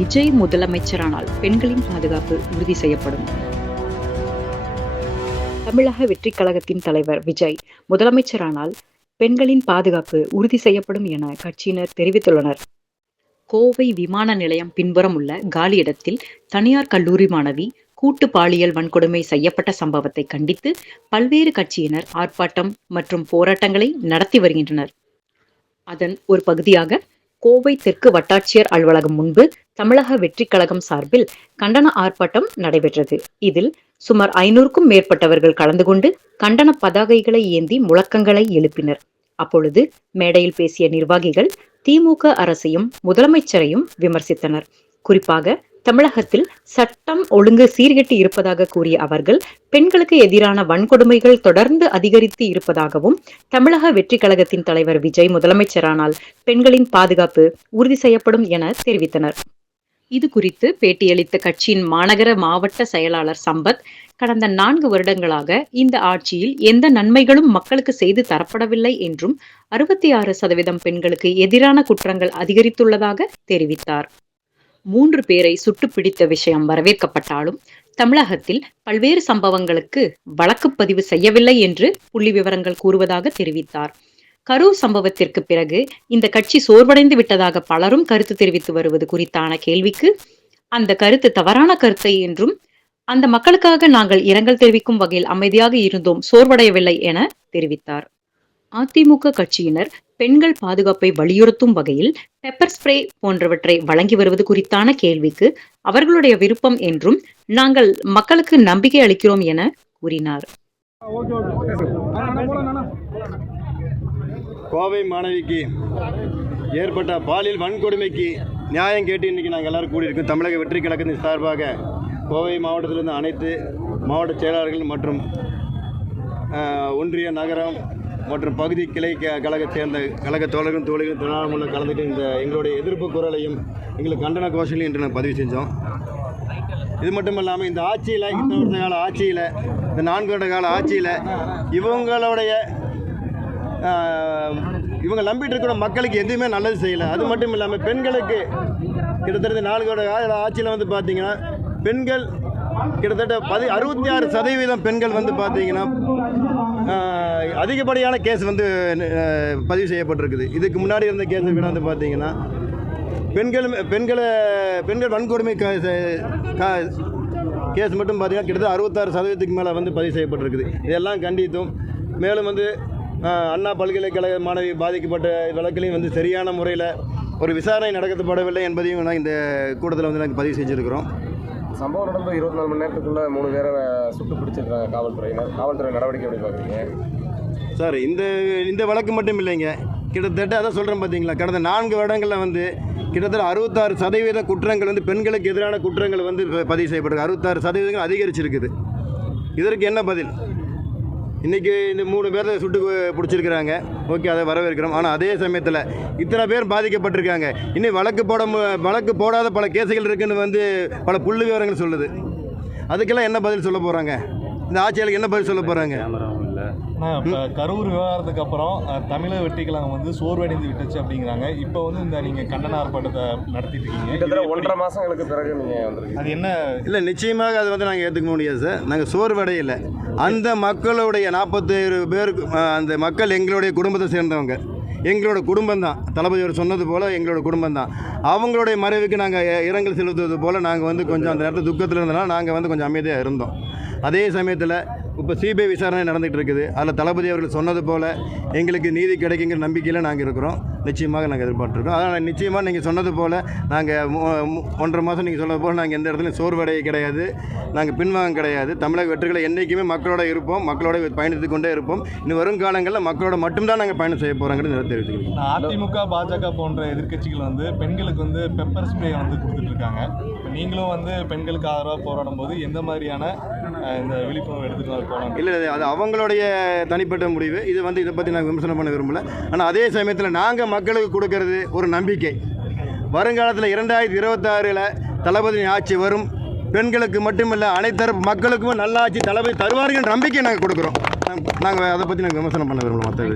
விஜய் முதலமைச்சரானால் பெண்களின் பாதுகாப்பு உறுதி செய்யப்படும். தமிழக வெற்றி கழகத்தின் தலைவர் விஜய் முதலமைச்சரானால் பெண்களின் பாதுகாப்பு உறுதி செய்யப்படும் என கட்சியினர் தெரிவித்துள்ளனர். கோவை விமான நிலையம் பின்புறம் உள்ள காலியிடத்தில் தனியார் கல்லூரி மாணவி கூட்டு பாலியல் வன்கொடுமை செய்யப்பட்ட சம்பவத்தை கண்டித்து பல்வேறு கட்சியினர் ஆர்ப்பாட்டம் மற்றும் போராட்டங்களை நடத்தி வருகின்றனர். அதன் ஒரு பகுதியாக கோவை தெற்கு வட்டாட்சியர் அலுவலகம் முன்பு தமிழக வெற்றிக் கழகம் சார்பில் கண்டன ஆர்ப்பாட்டம் நடைபெற்றது. இதில் சுமார் ஐநூறுக்கும் மேற்பட்டவர்கள் கலந்து கொண்டு கண்டன பதாகைகளை ஏந்தி முழக்கங்களை எழுப்பினர். அப்பொழுது மேடையில் பேசிய நிர்வாகிகள் திமுக அரசையும் முதலமைச்சரையும் விமர்சித்தனர். குறிப்பாக தமிழகத்தில் சட்டம் ஒழுங்கு சீர்கெட்டு இருப்பதாக கூறிய அவர்கள் பெண்களுக்கு எதிரான வன்கொடுமைகள் தொடர்ந்து அதிகரித்து இருப்பதாகவும் தமிழக வெற்றி கழகத்தின் தலைவர் விஜய் முதலமைச்சரானால் பெண்களின் பாதுகாப்பு உறுதி செய்யப்படும் என தெரிவித்தனர். இது குறித்து பேட்டியளித்த கட்சியின் மாநகர மாவட்ட செயலாளர் சம்பத் கடந்த நான்கு வருடங்களாக இந்த ஆட்சியில் எந்த நன்மைகளும் மக்களுக்கு செய்து தரப்படவில்லை என்றும் அறுபத்தி ஆறு சதவீதம் பெண்களுக்கு எதிரான குற்றங்கள் அதிகரித்துள்ளதாக தெரிவித்தார். மூன்று பேரை சுட்டு பிடித்த விஷயம் வரவேற்கப்பட்டாலும் தமிழகத்தில் பல்வேறு சம்பவங்களுக்கு வழக்கு பதிவு செய்யவில்லை என்று புள்ளி விவரங்கள் கூறுவதாக தெரிவித்தார். கரூர் சம்பவத்திற்கு பிறகு இந்த கட்சி சோர்வடைந்து விட்டதாக பலரும் கருத்து தெரிவித்து வருவது குறித்தான கேள்விக்கு அந்த கருத்து தவறான கருத்தை என்றும் அந்த மக்களுக்காக நாங்கள் இரங்கல் தெரிவிக்கும் வகையில் அமைதியாக இருந்தோம் சோர்வடையவில்லை என தெரிவித்தார். அதிமுக கட்சியினர் பெண்கள் பாதுகாப்பை வலியுறுத்தும் வகையில் பெப்பர் ஸ்ப்ரே போன்றவற்றை வழங்கி வருவது குறித்தான கேள்விக்கு அவர்களுடைய விருப்பம் என்றும் நாங்கள் மக்களுக்கு நம்பிக்கை அளிக்கிறோம் என கூறினார். கோவை மாணவிக்கு ஏற்பட்ட பாலியல் வன்கொடுமைக்கு நியாயம் கேட்டு இன்றைக்கி நாங்கள் எல்லோரும் கூடியிருக்கோம். தமிழக வெற்றி கழகத்தின் சார்பாக கோவை மாவட்டத்திலிருந்து அனைத்து மாவட்ட செயலாளர்கள் மற்றும் ஒன்றிய நகரம் மற்றும் பகுதி கிளை க கழக சேர்ந்த கழக தோழர்களும் தோழிகளும் திருவண்ணாமலை கலந்துட்டு இந்த எங்களுடைய எதிர்ப்பு குரலையும் எங்களுக்கு கண்டன கோஷங்களையும் இன்று நாங்கள் பதிவு செஞ்சோம். இது மட்டும் இல்லாமல் இந்த ஆட்சியில் இந்த வருஷ கால ஆட்சியில் இந்த நான்கு வருட கால ஆட்சியில் இவங்களுடைய இவங்க நம்பிட்டு இருக்கிற மக்களுக்கு எதுவுமே நல்லது செய்யலை. அது மட்டும் இல்லாமல் பெண்களுக்கு கிட்டத்தட்ட நான்கு கால ஆட்சியில் வந்து பார்த்தீங்கன்னா பெண்கள் கிட்டத்தட்ட பதி அறுபத்தி ஆறு சதவீதம் பெண்கள் வந்து பார்த்தீங்கன்னா அதிகப்படியான கேஸ் வந்து பதிவு செய்யப்பட்டிருக்குது. இதுக்கு முன்னாடி இருந்த கேஸை விட வந்து பார்த்தீங்கன்னா பெண்கள் பெண்களை பெண்கள் வன்கொடுமை கா- கேஸ் மட்டும் பார்த்தீங்கன்னா கிட்டத்தட்ட அறுபத்தாறு சதவீதத்துக்கு மேலே வந்து பதிவு செய்யப்பட்டிருக்குது. இதெல்லாம் கண்டித்தும் மேலும் வந்து அண்ணா பல்கலைக்கழக மாணவி பாதிக்கப்பட்ட வழக்கிலையும் வந்து சரியான முறையில் ஒரு விசாரணை நடத்தப்படவில்லை என்பதையும் நான் இந்த கூட்டத்தில் வந்து நாங்கள் பதிவு செஞ்சுருக்கிறோம். சம்பவம் நடந்து இருபத்தி நாலு மணி நேரத்துக்குள்ள மூணு பேரை சுட்டு பிடிச்சிருக்காங்க காவல்துறையினர். காவல்துறை நடவடிக்கை எப்படி பார்க்குறீங்க? சார் இந்த இந்த வழக்கு மட்டும் இல்லைங்க. கிட்டத்தட்ட அதான் சொல்கிறேன் பார்த்தீங்களா கடந்த நான்கு வருடங்களில் வந்து கிட்டத்தட்ட அறுபத்தாறு சதவீத குற்றங்கள் வந்து பெண்களுக்கு எதிரான குற்றங்கள் வந்து பதிவு செய்யப்பட்டிருக்கு. அறுபத்தாறு சதவீதங்கள் அதிகரிச்சிருக்குது. இதற்கு என்ன பதில்? இன்றைக்கி இந்த மூணு பேர் சுட்டு பிடிச்சிருக்கிறாங்க. ஓகே அதை வரவேற்கிறோம். ஆனால் அதே சமயத்தில் இத்தனை பேர் பாதிக்கப்பட்டிருக்காங்க. இன்னும் வழக்கு போட மு- வழக்கு போடாத பல கேசுகள் இருக்குன்னு வந்து பல புள்ளி விவரங்கள் சொல்லுது. அதுக்கெல்லாம் என்ன பதில் சொல்ல போகிறாங்க இந்த ஆட்சியாளருக்கு என்ன பதில் சொல்ல போகிறாங்க ஆனால் இப்போ கரூர் விவகாரத்துக்கு அப்புறம் தமிழக வெற்றிக்கழகம் வந்து சோர்வடைந்து விட்டுச்சு அப்படிங்கிறாங்க. இப்போ வந்து இந்த நீங்கள் கண்டன ஆர்ப்பாட்டத்தை நடத்திட்டு இருக்கீங்க. ஒன்றரை மாதங்களுக்கு பிறகு நீங்கள் வந்திருக்கீங்க. அது என்ன? இல்லை நிச்சயமாக அது வந்து நாங்கள் ஏற்றுக்க முடியாது சார். நாங்கள் சோர்வடையலை. அந்த மக்களுடைய நாற்பத்தேழு பேருக்கு அந்த மக்கள் எங்களுடைய குடும்பத்தை சேர்ந்தவங்க. எங்களோட குடும்பம் தான். தளபதி அவர் சொன்னது போல் எங்களோட குடும்பம் தான். அவங்களுடைய மறைவுக்கு நாங்கள் இரங்கல் செலுத்துவது போல் நாங்கள் வந்து கொஞ்சம் அந்த நேரத்தில் துக்கத்தில் இருந்தனால நாங்கள் வந்து கொஞ்சம் அமைதியாக இருந்தோம். அதே சமயத்தில் இப்போ சிபிஐ விசாரணை நடந்துகிட்டு இருக்குது. அதில் தளபதி அவர்கள் சொன்னது போல் எங்களுக்கு நீதி கிடைக்குங்கிற நம்பிக்கையில் நாங்கள் இருக்கிறோம். நிச்சயமாக நாங்கள் எதிர்பார்த்துருக்கோம். அதனால் நிச்சயமாக நீங்கள் சொன்னது போல் நாங்கள் ஒன்றரை மாதம் நீங்கள் சொன்னது போல் நாங்கள் எந்த இடத்துலையும் சோர்வடைய கிடையாது. நாங்கள் பின்வாங்க கிடையாது. தமிழக வெற்றிகளை என்றைக்குமே மக்களோட இருப்போம். மக்களோட பயணித்து கொண்டே இருப்போம். இன்னும் வரும் காலங்களில் மக்களோட மட்டும்தான் நாங்கள் பயணம் செய்ய போகிறோங்கிறது தெரிவித்துக்கிறோம் அதிமுக பாஜக போன்ற எதிர்க்கட்சிகள் வந்து பெண்களுக்கு வந்து பெப்பர் ஸ்ப்ரே வந்து கொடுத்துட்ருக்காங்க. இப்போ நீங்களும் வந்து பெண்களுக்கு ஆதரவாக போராடும் போது எந்த மாதிரியான இந்த விழிப்புணர்வு எடுத்துக்கலாம் இல்லை இல்லை, அது அவங்களுடைய தனிப்பட்ட முடிவு. இது வந்து இதை பற்றி நாங்கள் விமர்சனம் பண்ண விரும்பல. ஆனால் அதே சமயத்தில் நாங்கள் மக்களுக்கு கொடுக்கறது ஒரு நம்பிக்கை. வருங்காலத்தில் இரண்டாயிரத்தி இருபத்தாறில் தளபதி ஆட்சி வரும். பெண்களுக்கு மட்டுமில்லை அனைத்து மக்களுக்கும் நல்ல ஆட்சி தளபதி தருவார்கள் நம்பிக்கை நாங்கள் கொடுக்குறோம். நாங்கள் அதை பற்றி நாங்கள் விமர்சனம் பண்ண விரும்பல மற்ற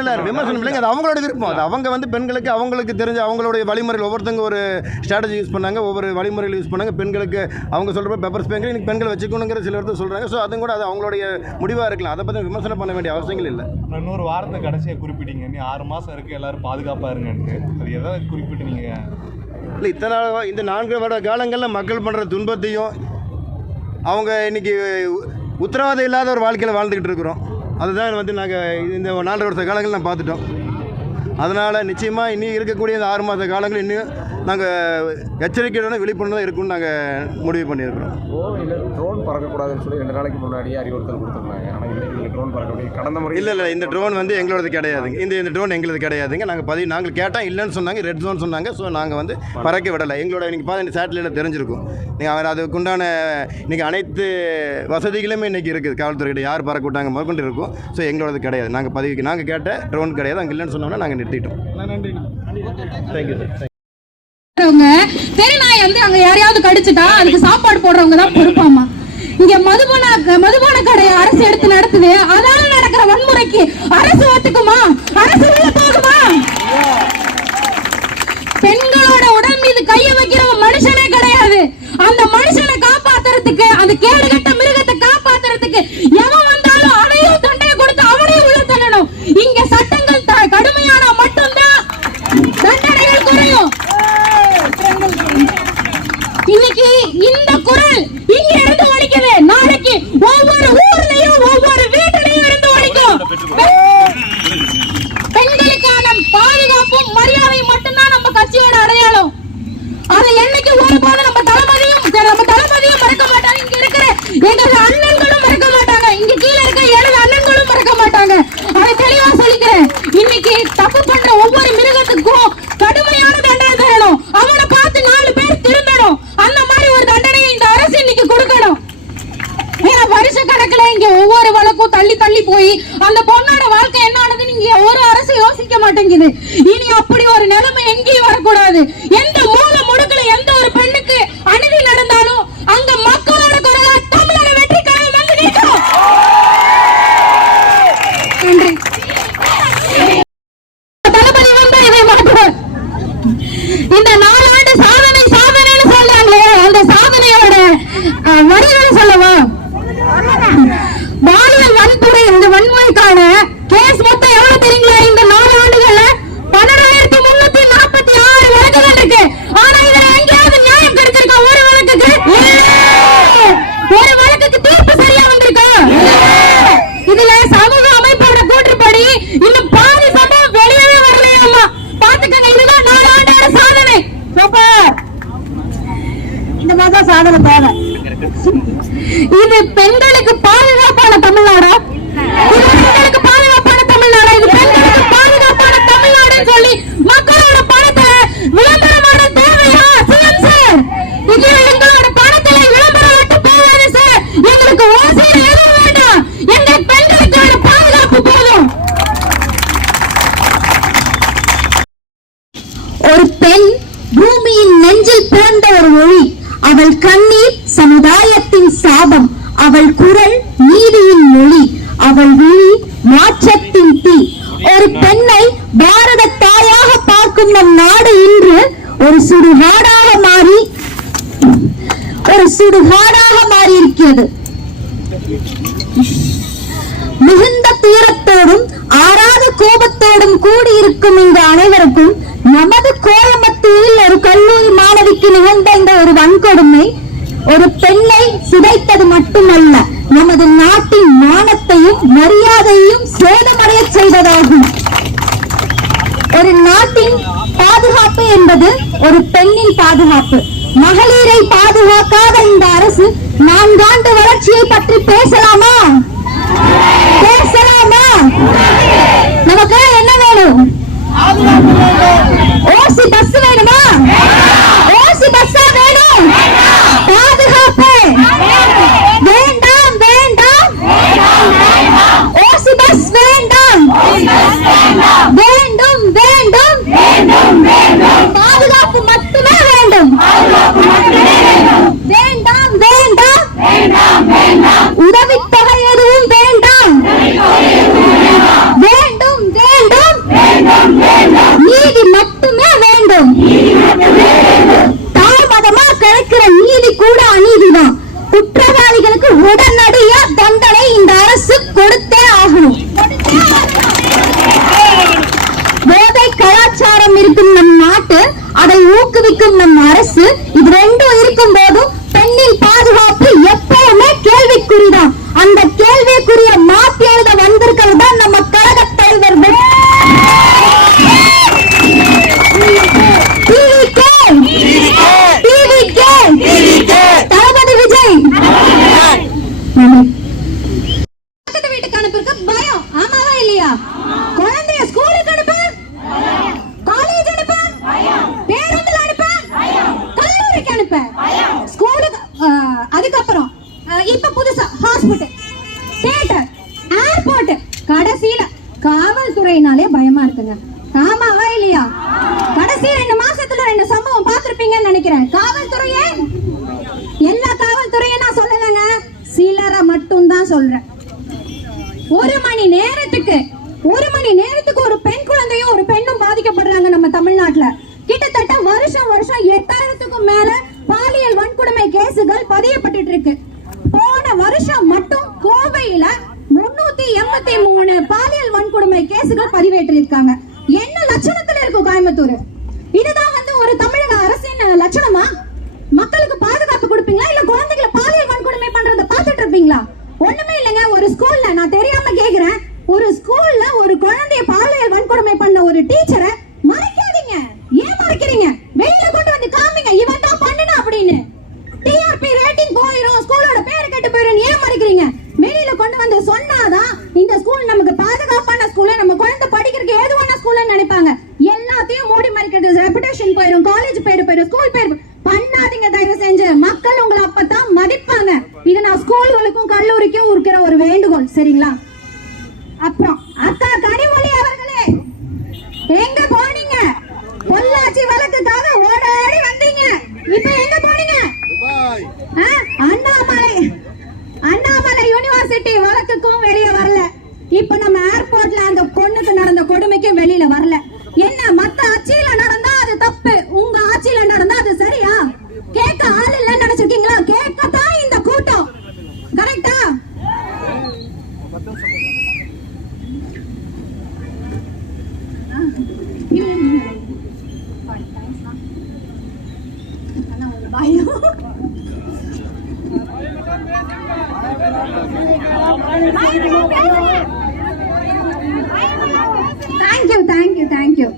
இல்லை விமர்சனம் இல்லைங்க. அது அவங்களோட விருப்பம். அது அவங்க வந்து பெண்களுக்கு அவங்களுக்கு தெரிஞ்ச அவங்களுடைய வழிமுறையில் ஒவ்வொருத்தங்க ஒரு ஸ்ட்ராட்டஜி யூஸ் பண்ணாங்க. ஒவ்வொரு வழிமுறையில் யூஸ் பண்ணாங்க. பெண்களுக்கு அவங்க சொல்கிறப்ப பெப்பர் ஸ்பேங்க இன்னைக்கு பெண்கள் வச்சுக்கணுங்கிற சில இடத்துல சொல்கிறாங்க ஸோ அதுவும் கூட அது அவங்களுடைய முடிவாக இருக்கலாம். அதை பற்றி விமர்சனம் பண்ண வேண்டிய அவசியங்கள் இல்லை. இன்னொரு வாரத்தை கடைசியாக குறிப்பிட்டீங்க இன்னும் ஆறு மாதம் இருக்குது எல்லாரும் பாதுகாப்பாக இருங்கன்ட்டு. அது எதை குறிப்பிட்டு நீங்கள் இல்லை இத்தனை இந்த நான்கு வருட காலங்களில் மக்கள் பண்ணுற துன்பத்தையும் அவங்க இன்னைக்கு உ- உத்தரவாதம் இல்லாத ஒரு வாழ்க்கையில் வாழ்ந்துக்கிட்டு இருக்கிறோம். அதுதான் வந்து நாங்கள் இந்த நாலு வருஷ காலங்கள் நான் பார்த்துட்டோம். அதனால் நிச்சயமாக இன்னும் இருக்கக்கூடிய இந்த ஆறு மாத காலங்கள் இன்னும் நாங்கள் எச்சரிக்கையுடன் விழிப்புணர்வு இருக்கும்னு நாங்கள் முடிவு பண்ணியிருக்கிறோம். கோவையில் ட்ரோன் பறக்கக்கூடாதுன்னு சொல்லி ரெண்டு நாளைக்கு முன்னாடியே அறிவுறுத்தல் கொடுத்துருந்தாங்க. ஆனால் இன்னைக்கு ட்ரோன் பறக்க முடியும் கடந்த முறை இல்லை இல்லை இந்த ட்ரோன் வந்து எங்களோடது கிடையாதுங்க. இந்த இந்த ட்ரோன் எங்களது கிடையாதுங்க. நாங்கள் பதிவு நாங்கள் கேட்டால் இல்லைன்னு சொன்னாங்க ரெட் ஜோன் சொன்னாங்க. ஸோ நாங்கள் வந்து பறக்க விடலை. எங்களோட இன்றைக்கி பார்த்து இந்த சேட்டலைட்டில் தெரிஞ்சிருக்கும். நீங்கள் அவர் அதுக்குண்டான இன்றைக்கி அனைத்து வசதிகளுமே இன்றைக்கி இருக்குது. காவல்துறைகிட்ட யார் பறக்க விட்டாங்க முதற்கொண்டு இருக்கும். ஸோ எங்களோடது கிடையாது. நாங்கள் பதிவுக்கு நாங்கள் கேட்ட ட்ரோன் கிடையாது. அங்கே இல்லைன்னு சொன்னோம்னா நாங்கள் நிறுத்திட்டோம். நன்றி தேங்க்யூ சார் தெருநாய் வந்து அங்க யாரையாவது கடிச்சிட்டா அதுக்கு சாப்பாடு போடுறவங்க தான் பொறுப்பாமா? இங்க மதுபான மதுபான கடையை அரசு எடுத்து நடத்துது. அதால நடக்கிற வன்முறைக்கு அரசு ஒத்துக்குமா? அரசு உள்ள போகுமா? பெண்களோட உடல் மீது கைய வைக்கிற மனுஷனே கிடையாது. அந்த மனுஷனை காப்பாத்துறதுக்கு அந்த கேடுகட்ட மிருகத்தை காப்பாத்துறதுக்கு எவன் வந்தாலும் அவனையும் தண்டையை கொடுத்து அவனையும் உள்ள தள்ளணும் இங்க சட்டங்கள் த- கடுமையானா மட்டும்தான் தண்டனைகள் குறையும் இன்னைக்கு இந்த குரல் இங்க இருந்து ஒலிக்குது நாளைக்கு ஒவ்வொரு ஊர்லயும் ஒவ்வொரு வீட்டிலையும் இருந்து ஒலிக்கும் பெண்களுக்கான பாதுகாப்பும் மரியாதையும் மட்டும்தான் நம்ம கட்சியோட அடையாளம் அதை என்னைக்கு ஒருபோதும் நம்ம தளபதியும் நம்ம தளபதியும் மறக்க மாட்டாங்க இங்க இருக்கிற எங்க அண்ணன்களும் மறக்க மாட்டாங்க இங்க கீழே இருக்க எனது அண்ணன்களும் மறக்க மாட்டாங்க அதை தெளிவா சொல்லிக்கிறேன் இன்னைக்கு தப்பு பண்ற ஒவ்வொரு மிருகத்துக்கும் கடுமையான தண்டனை தரணும் அவனை பார்த்து நாலு பேர் திருந்தணும் அந்த மாதிரி ஒரு தண்டனையை இந்த அரசு இன்னைக்கு கொடுக்கணும் ஏன்னா வருஷ கணக்குல இங்க ஒவ்வொரு வழக்கும் தள்ளி தள்ளி போய் அந்த பொண்ணோட வாழ்க்கை என்ன ஆனதுன்னு இங்க ஒரு அரசு யோசிக்க மாட்டேங்குது இனி அப்படி ஒரு நிலைமை எங்கேயும் வரக்கூடாது. எந்த பாதுகாப்பு. மகளிரை பாதுகாக்காத இந்த அரசு நான்காண்டு வளர்ச்சியை பற்றி பேசலாமா? பேசலாமா? நமக்கு என்ன வேணும்? ஓசி பஸ் வேணுமா? கேக்குறேன் காவல்துறையே? எல்லா காவல்துறையும் நான் சொல்லலைங்க. சிலரை மட்டும் தான் சொல்றேன். ஒரு டீச்சரை மறைக்காதீங்க ஏன் மறைக்கிறீங்க வெளியில கொண்டு வந்து காமிங்க இவன் தான் பண்ணுனா அப்படின்னு டிஆர்பி ரேட்டிங் போயிடும் ஸ்கூலோட பேர் கெட்டு போயிடும் ஏன் மறைக்கிறீங்க வெளியில கொண்டு வந்து சொன்னாதான் இந்த ஸ்கூல் நமக்கு பாதுகாப்பான ஸ்கூல்ல நம்ம குழந்தை படிக்கிறதுக்கு ஏதுவான ஸ்கூல்ல நினைப்பாங்க எல்லாத்தையும் மூடி மறைக்கிறது ரெப்புடேஷன் போயிடும் காலேஜ் பேர் போயிடும் ஸ்கூல் பேர் பண்ணாதீங்க தயவு செஞ்சு மக்கள் உங்களை அப்பதான் மதிப்பாங்க இது நான் ஸ்கூல்களுக்கும் கல்லூரிக்கும் இருக்கிற ஒரு வேண்டுகோள் சரிங்களா அப்புறம் அக்கா கனிமொழி அவர்களே எங்க போனீங்க பொள்ளாச்சி வழக்குக்காக ஓடாடி வந்தீங்க இப்ப எங்க போனீங்க ஆ, அண்ணாமலை அண்ணாமலை யூனிவர்சிட்டி வழக்குக்கும் வெளியே வரல. இப்ப நம்ம ஏர்போர்ட்ல அந்த பொண்ணுக்கு நடந்த கொடுமைக்கும் வெளியில வரல என்ன மத்த ஆட்சியில நடந்தா அது தப்பு உங்க ஆட்சியில நடந்தா அது சரியா கேட்க ஆள் இல்லைன்னு நினைச்சிருக்கீங்களா கேட்கத்தான் இந்த கூட்டம் கரெக்டா தேங்க்யூ தேங்க்யூ தேங்க்யூ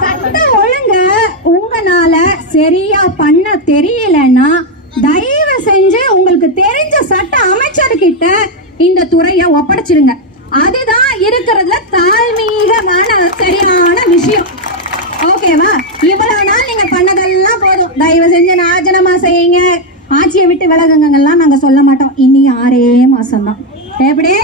சட்ட ஒழுங்க உங்களால சரியா பண்ண தெரியலன்னா தயவு செஞ்சு உங்களுக்கு தெரிஞ்ச சட்ட அமைச்சர்கிட்ட இந்த துறையை ஒப்படைச்சிருங்க அதுதான் இருக்கிறதுல தாழ்மீகமான சரியான விஷயம் ஓகேவா இவ்வளவு நாள் நீங்க பண்ணதெல்லாம் போதும் தயவு செஞ்சு நாஜனமா செய்யுங்க ஆட்சியை விட்டு விலகுங்கெல்லாம் நாங்க சொல்ல மாட்டோம் இனி ஆறே மாசம் தான் எப்படி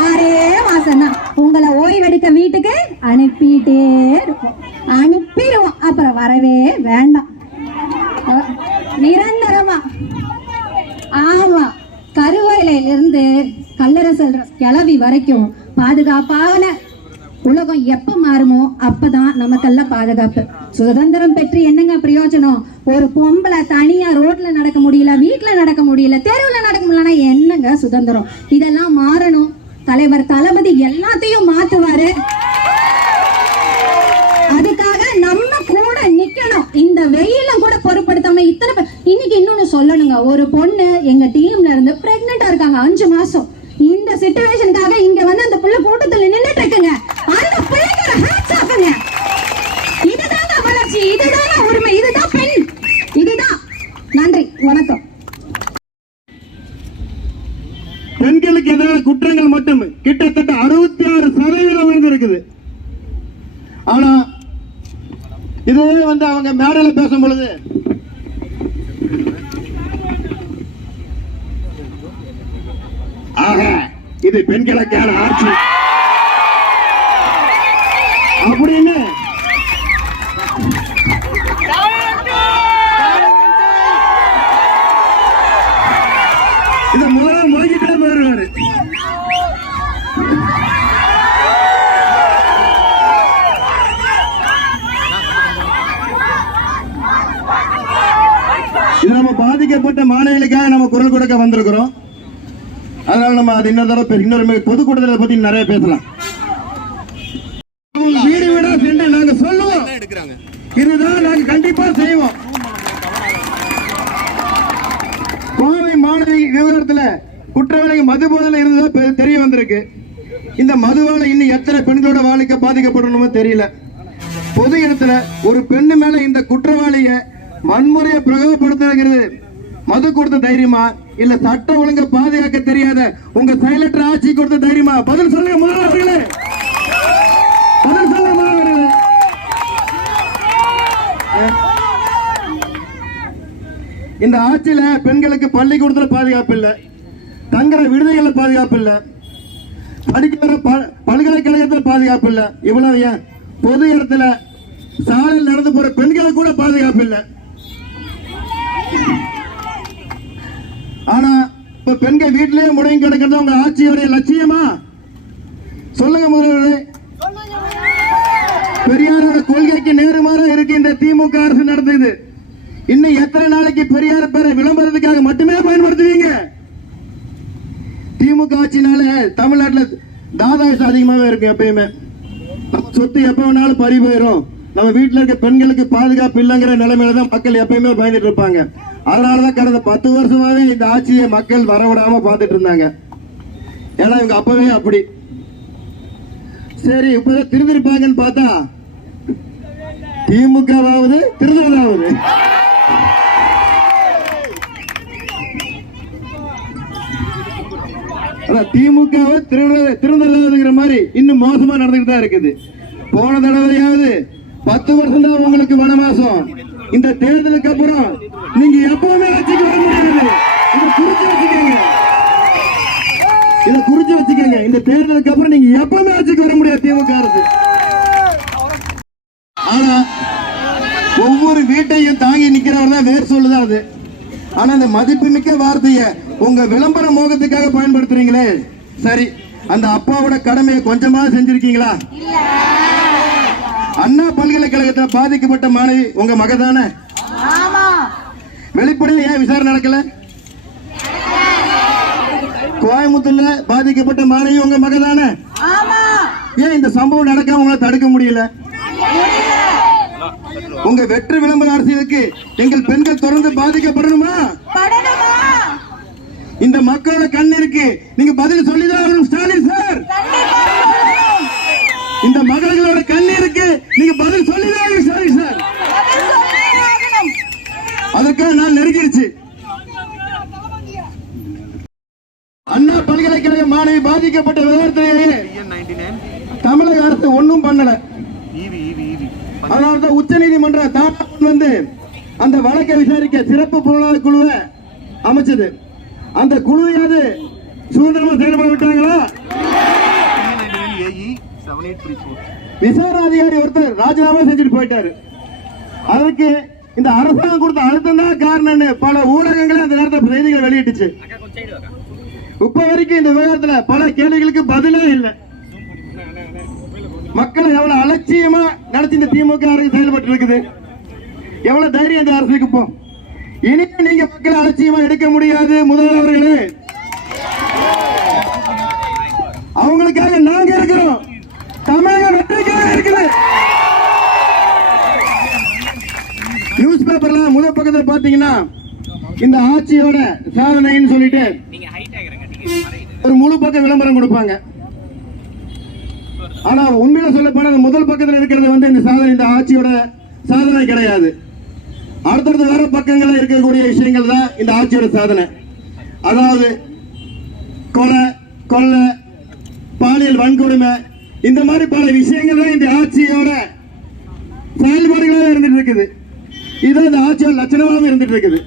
ஆறே மாசம் தான் உங்களை ஓய்வெடுக்க வீட்டுக்கு அனுப்பிட்டே இருக்கும் அனுப்பிடுவோம் அப்புறம் வரவே வேண்டாம் அஹ், நிரந்தரமா ஆமா இருந்து கல்லரசல் கிளவி வரைக்கும் பாதுகாப்பான உலகம் எப்ப மாறுமோ அப்பதான் நமக்கெல்லாம் பாதுகாப்பு. சுதந்திரம் பெற்று என்னங்க பிரயோஜனம்? ஒரு பொம்பளை தனியா ரோட்ல நடக்க முடியல வீட்டுல நடக்க முடியல தெருவுல நடக்க முடியலன்னா என்னங்க சுதந்திரம்? இதெல்லாம் மாறணும். தலைவர் தளபதி எல்லாத்தையும் மாத்துவாரு அதுக்காக நம்ம கூட நிக்கணும் இந்த வெயிலும் கூட பொருட்படுத்தாம இத்தனை இன்னைக்கு இன்னொன்னு சொல்லணுங்க. ஒரு பொண்ணு எங்க டீம்ல இருந்து பிரெக்னெண்டா இருக்காங்க அஞ்சு மாசம். இந்த சிச்சுவேஷனுக்காக இங்க வந்து அந்த புள்ள கூட்டத்துல நின்னுட்டு இருக்குங்க. அந்த பிள்ளைக்கு ஹேட்ஸ் ஆஃப்ங்க இதுதாங்க வளர்ச்சி இதுதாங்க உரிமை இதுதான் பெண். இதுதான். நன்றி வணக்கம். பெண்களுக்கு எதிரான குற்றங்கள் மட்டும் கிட்டத்தட்ட அறுபத்தி ஆறு சதவீதம் விழுந்திருக்குது ஆனா இதுவே வந்து அவங்க பேசும் பொழுது ஆக இது பெண்களுக்கான ஆட்சி அப்படின்னு இது முதல்ல முழங்கிட்டே போயிருவாரு இது நம்ம பாதிக்கப்பட்ட குரல் கொடுக்க வந்திருக்கிறோம். அதனால நம்ம அது இன்னொரு தடவை இன்னொரு பொதுக்கூட்டத்தை பத்தி நிறைய பேசலாம். வீடு வீடா சென்று நாங்க சொல்லுவோம். இதுதான் நாங்க கண்டிப்பா செய்வோம். கோவை மாணவி விவகாரத்துல குற்றவாளிகள் மது போதல இருந்ததா தெரிய வந்திருக்கு. இந்த மதுவால இன்னும் எத்தனை பெண்களோட வாழ்க்கை பாதிக்கப்படணுமோ தெரியல. பொது இடத்துல ஒரு பெண்ணு மேல இந்த குற்றவாளிய வன்முறையை பிரகவப்படுத்துகிறது மது கொடுத்த தைரியமா? இல்ல சட்டம் ஒழுங்க பாதுகாக்க தெரியாத உங்க செயலற்ற ஆட்சி கொடுத்த தைரியமா? பதில் சொல்லுங்க முதல்வர்களே பதில் சொல்லுங்க முதல்வர்களே இந்த ஆட்சியில பெண்களுக்கு பள்ளிக்கூடத்துல பாதுகாப்பு இல்ல. தங்குற விடுதிகள்ல பாதுகாப்பு இல்ல. படிக்கிற பல்கலைக்கழகத்துல பாதுகாப்பு இல்ல. இவ்வளவு ஏன்? பொது இடத்துல சாலையில் நடந்து போற பெண்களை கூட பாதுகாப்பு இல்ல. ஆனா இப்ப பெண்கள் வீட்டிலேயே முடங்கி கிடக்கிறது உங்க ஆட்சியுடைய லட்சியமா? சொல்லுங்க முதல்வரே. பெரியாரோட கொள்கைக்கு நேருமாறா இருக்கு இந்த திமுக அரசு நடந்தது. இன்னும் எத்தனை நாளைக்கு பெரியார் பேரை விளம்பரத்துக்காக மட்டுமே பயன்படுத்துவீங்க? திமுக ஆட்சினால தமிழ்நாட்டுல தாதாசம் அதிகமாவே இருக்கும் எப்பயுமே. சொத்து எப்ப வேணாலும் பறி போயிடும் நம்ம வீட்டுல இருக்க பெண்களுக்கு பாதுகாப்பு இல்லைங்கிற நிலைமையில தான் மக்கள் எப்பயுமே பயந்துட்டு இருப்பாங்க. அதனாலதான் கடந்த பத்து வருஷமாவே இந்த ஆட்சியை மக்கள் வரவிடாம பார்த்துட்டு இருந்தாங்க. ஏன்னா இவங்க அப்பவே அப்படி. சரி இப்பதான் திருந்திருப்பாங்கன்னு பார்த்தா திமுகவாவது திருந்ததாவது திமுக திமுகவை திருந்ததாதுங்கிற மாதிரி இன்னும் மோசமா நடந்துகிட்டு தான் இருக்குது. போன தடவையாவது பத்து வருஷம் தான் உங்களுக்கு வனவாசம். இந்த தேர்தலுக்கு அப்புறம் நீங்க எப்பவுமே ஆட்சிக்கு வர முடியாது இதை குறிச்சு வச்சுக்கோங்க. இதை குறிச்சு வச்சுக்கோங்க. இந்த தேர்தலுக்கு அப்புறம் நீங்க எப்பவுமே ஆட்சிக்கு வர முடியாது திமுக அரசு. ஆனா ஒவ்வொரு வீட்டையும் தாங்கி நிக்கிறவர் தான் வேறு சொல்லுதான் அது? ஆனா அந்த மதிப்புமிக்க வார்த்தையை உங்க விளம்பர மோகத்துக்காக பயன்படுத்துறீங்களே. சரி அந்த அப்பாவோட கடமையை கொஞ்சமா செஞ்சிருக்கீங்களா? அண்ணா பல்கலைக்கழகத்தில் பாதிக்கப்பட்ட மாணவி உங்க மக தானே வெளிப்படையா ஏன் விசாரணை நடக்கல? கோயம்புத்தூர்ல பாதிக்கப்பட்ட மாணவி உங்க மக தானே ஏன் இந்த சம்பவம் நடக்காம உங்களை தடுக்க முடியல? உங்க வெற்றி விளம்பர அரசியலுக்கு எங்கள் பெண்கள் தொடர்ந்து பாதிக்கப்படணுமா? இந்த மக்களோட கண் இருக்கு நீங்க பதில் சொல்லிதான் ஸ்டாலின் சார். இருக்கு பதில் சொல்லிதான் ஆகணும் சார். அதற்காக நான் நெருங்கிருச்சு. அண்ணா பல்கலைக்கழக மாணவி பாதிக்கப்பட்ட விவரத்திலேயே தமிழக அரசு ஒன்றும் பண்ணல. அதனால்தான் உச்ச நீதிமன்ற தாக்கம் வந்து அந்த வழக்கை விசாரிக்க சிறப்பு புலனாய்வு குழுவை அமைச்சது. அந்த குழுவையாவது சுதந்திரமா செயல்பட விட்டாங்களா? விசாரணை அதிகாரி ஒருத்தர் ராஜினாமா செஞ்சுட்டு போயிட்டாரு. அதற்கு இந்த அரசாங்கம் கொடுத்த அழுத்தம் தான் காரணம்னு பல ஊடகங்களே அந்த நேரத்தில் செய்திகளை வெளியிட்டுச்சு. இப்ப வரைக்கும் இந்த விவகாரத்துல பல கேள்விகளுக்கு பதிலே இல்லை. மக்களை எவ்வளவு அலட்சியமா நடத்தி இந்த திமுக அரசு செயல்பட்டு இருக்குது. எவ்வளவு தைரியம் இந்த அரசுக்கு இப்போ? இனியும் நீங்க மக்களை அலட்சியமா எடுக்க முடியாது முதல்வர்களே. அவங்களுக்காக நாங்க இருக்கிறோம் தமிழக வெற்றிக்காக இருக்குது நியூஸ் பேப்பர்ல முதல் பக்கத்துல பாத்தீங்கன்னா இந்த ஆட்சியோட சாதனைன்னு சொல்லிட்டு ஒரு முழு பக்க விளம்பரம் கொடுப்பாங்க. ஆனா உண்மையில சொல்ல போனா முதல் பக்கத்துல இருக்கிறது வந்து இந்த சாதனை இந்த ஆட்சியோட சாதனை கிடையாது. அடுத்தடுத்து வேற பக்கங்கள்ல இருக்கக்கூடிய விஷயங்கள் தான் இந்த ஆட்சியோட சாதனை. அதாவது கொலை கொள்ளை பாலியல் வன்கொடுமை இந்த மாதிரி பல விஷயங்கள் தான் இந்த ஆட்சியோட செயல்பாடுகளாக இருந்துட்டு இருக்குது. இது இந்த ஆட்சியோட லட்சணமாகவும் இருந்துட்டு இருக்குது.